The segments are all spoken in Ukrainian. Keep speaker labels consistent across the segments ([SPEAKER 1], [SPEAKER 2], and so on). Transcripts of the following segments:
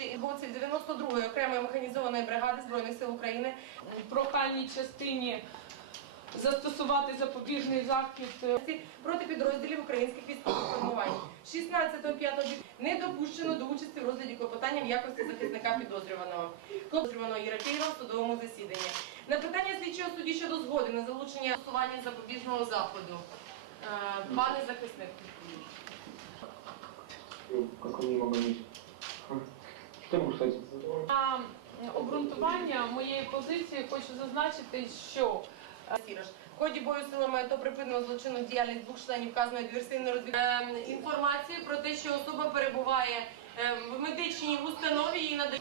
[SPEAKER 1] межі гуців 92-ї окремої механізованої бригади Збройних сил України
[SPEAKER 2] В прохальній частині застосувати запобіжний захід е,
[SPEAKER 1] проти підрозділів українських військових формувань. 16.05 не допущено до участі в розгляді клопотання в якості захисника підозрюваного. Підозрюваного Єрапєєва в судовому засіданні. На питання слідчого судді щодо згоди на залучення голосування запобіжного заходу. Е, Пане захисник.
[SPEAKER 3] Как он не мог говорить? Что я могу сказать?
[SPEAKER 2] на обґрунтування моєї позиції хочу зазначити, що
[SPEAKER 1] Сірош. В ході бою силами АТО припинено злочинну діяльність двох членів вказаної диверсійної розвідки. Ем, інформацію про те, що особа перебуває ем, в медичній установі і надає.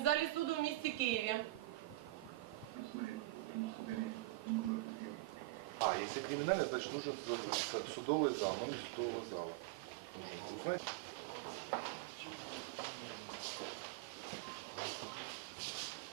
[SPEAKER 1] В залі суду в місті Києві.
[SPEAKER 4] если криминальный, значит нужен судовый зал, он из судового зала. Нужен. Вы знаете?